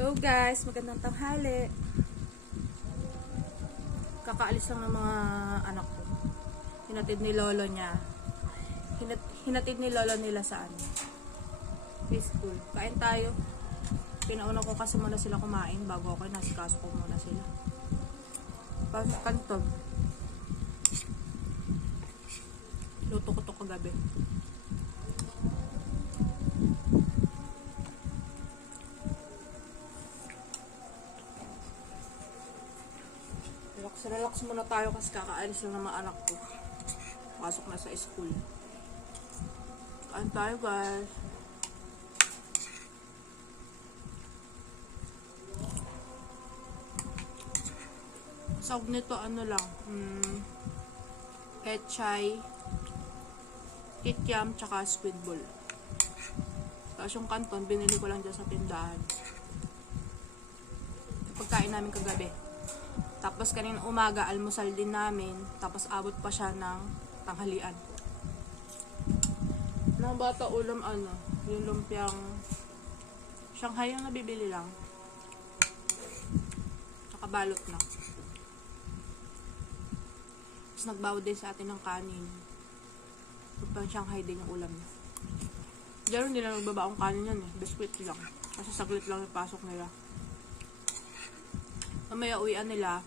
Hello guys, magandang tanghali. Kakaalis lang ng mga anak ko. Hinatid ni lolo niya. Hinatid ni lolo nila sa school. Kain tayo. Pinauna ko kasi muna sila kumain bago ako nasikaso ko muna sila. Pasok kantog. Luto ko to kagabi. Relax muna tayo kasi kakaalis lang ng mga anak ko. Pasok na sa school. Kain tayo guys. Sawag nito ano lang. Pechay, kikiam, tsaka squid ball. Tapos yung kanton, binili ko lang dyan sa tindahan. Pagkain namin kagabi. Tapos kanina umaga, almusal din namin. Tapos abot pa siya ng tanghalian. Ng bata ulam yung lumpiang Shanghai yung nabibili lang. Tsaka balot na. Tapos nagbawa din sa atin ng kanin. Lumpiang Shanghai din yung ulam niya. Diyan hindi na nagbabaong kanin yan eh. Biscuit lang. Kasi saglit lang yung pasok nila. Mamaya uwian nila.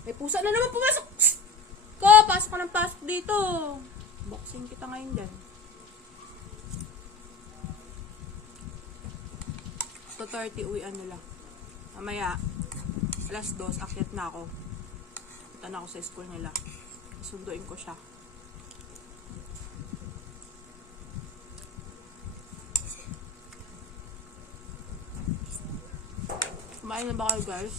May pusa na naman pumasok. Ko, pasok ka ng pasok dito. Boxing kita ngayon dyan. 2:30 uwian nila. Mamaya, alas 2, akyat na ako. Punta na ako sa school nila. Sunduin ko siya. Kumain na ba kayo guys?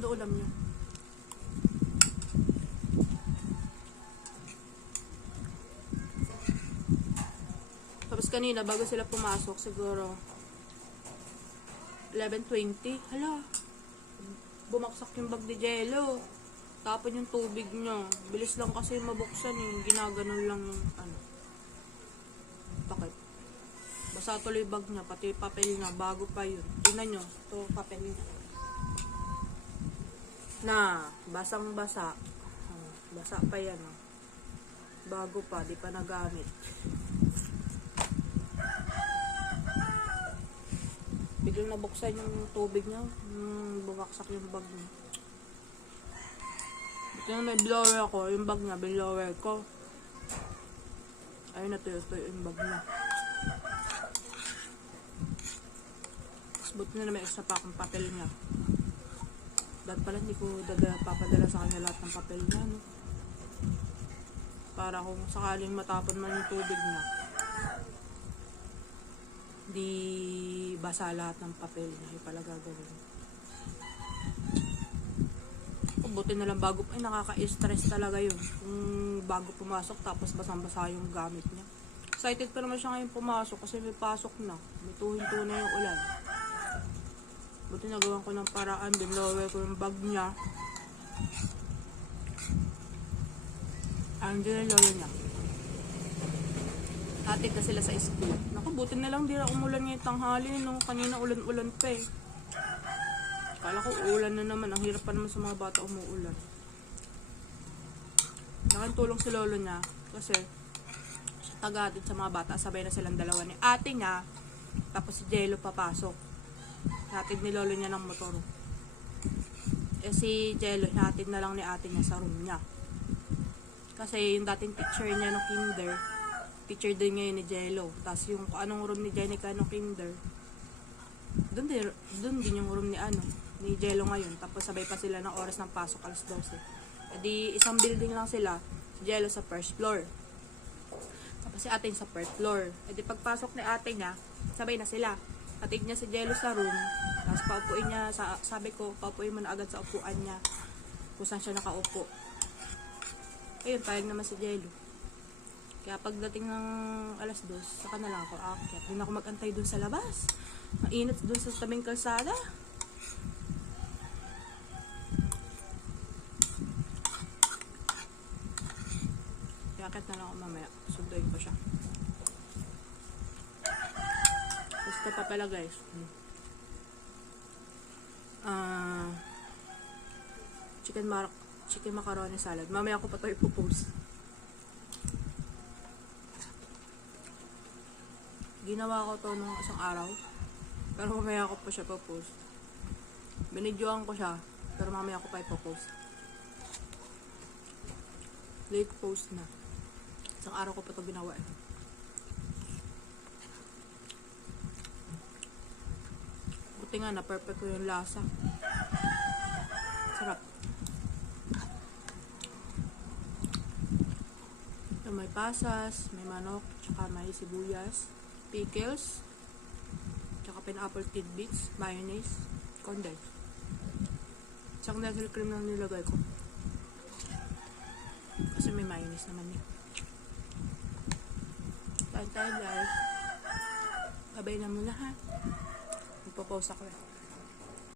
Ano ulam niyo? Tapos kanina bago sila pumasok siguro 11:20. Hala, bumaksak yung bag ni Jello. Tapon yung tubig niya. Bilis lang kasi mabuksan eh. Ginaganon lang yung takip. Basa tuloy bag niya, pati papel niya, bago pa yun. Tingnan nyo, ito papel niya. Na, basang-basa. Basa pa yan, oh. Bago pa, di pa nagamit. Biglang nabuksan yung tubig niya, bumaksak yung bag niya. Ito yung may blower ako, yung bag niya, blower ko. Ayun na tuyo yung bag niya. Buti na may extra pa akong papel niya. Dahil pala hindi ko papadala sa kanya lahat ng papel niya, no? Para kung sakaling matapon man yung tubig niya, di basa lahat ng papel niya. Yung pala gagawin. Buti na lang bago, nakaka-stress talaga yun. Kung bago pumasok tapos basang-basa yung gamit niya. Excited pa naman siya ngayon pumasok kasi may pasok na. May tuhin-tuhin na yung ulan. Buti nagawan ko ng paraan, binlower ko yung bag niya. Andyan yung lolo niya. Hatid na sila sa school. Naku, buti na lang di na umulan ngayong tanghali, no? Kanina ulan-ulan pa eh. Kala ko ulan na naman. Ang hirap pa naman sa mga bata umuulan. Nakatulong si lolo niya kasi tagatid sa mga bata. Sabay na silang dalawa ni ate niya. Tapos si Jello papasok. Hatid ni lolo niya ng motor. Eh si Jello, hatid na lang ni ate niya sa room niya. Kasi yung dating teacher niya ng kinder, teacher din ngayon ni Jello. Tapos yung anong room ni Jenica ng kinder, doon din yung room ni Jello ngayon. Tapos sabay pa sila ng oras ng pasok, alas 12. E di isang building lang sila, si Jello sa first floor. Tapos si ate sa first floor. E di pagpasok ni ate niya, sabay na sila. Hatid niya si Jello sa room, tapos paupuin niya, sabi ko, paupuin mo na agad sa upuan niya, kung saan siya nakaupo. Ayun, payag naman si Jello. Kaya pagdating ng alas 2, saka na lang ako aakyat. Hindi na ako mag-antay dun sa labas. Mainit dun sa tabing kalsada. Yakit na lang ako mamaya. Sunduin ko siya. Basta pa pala guys. Chicken macaroni salad. Mamaya ko pa ito ipopost. Ginawa ko to nung isang araw. Pero mamaya ko pa siya ipopost. Binidyoan ko siya. Pero mamaya ko pa ipopost. Late post na. Isang araw ko pa ito ginawa eh. Buti nga na perfect ko yung lasa. Sarap. So, may pasas, may manok, tsaka may sibuyas, pickles, tsaka pineapple tidbits, mayonnaise, condensed. Isang nestle cream lang nilagay ko. Kasi may mayonnaise naman yun. Kain tayo guys. Babay na muna ha. Magpo-pause ako eh.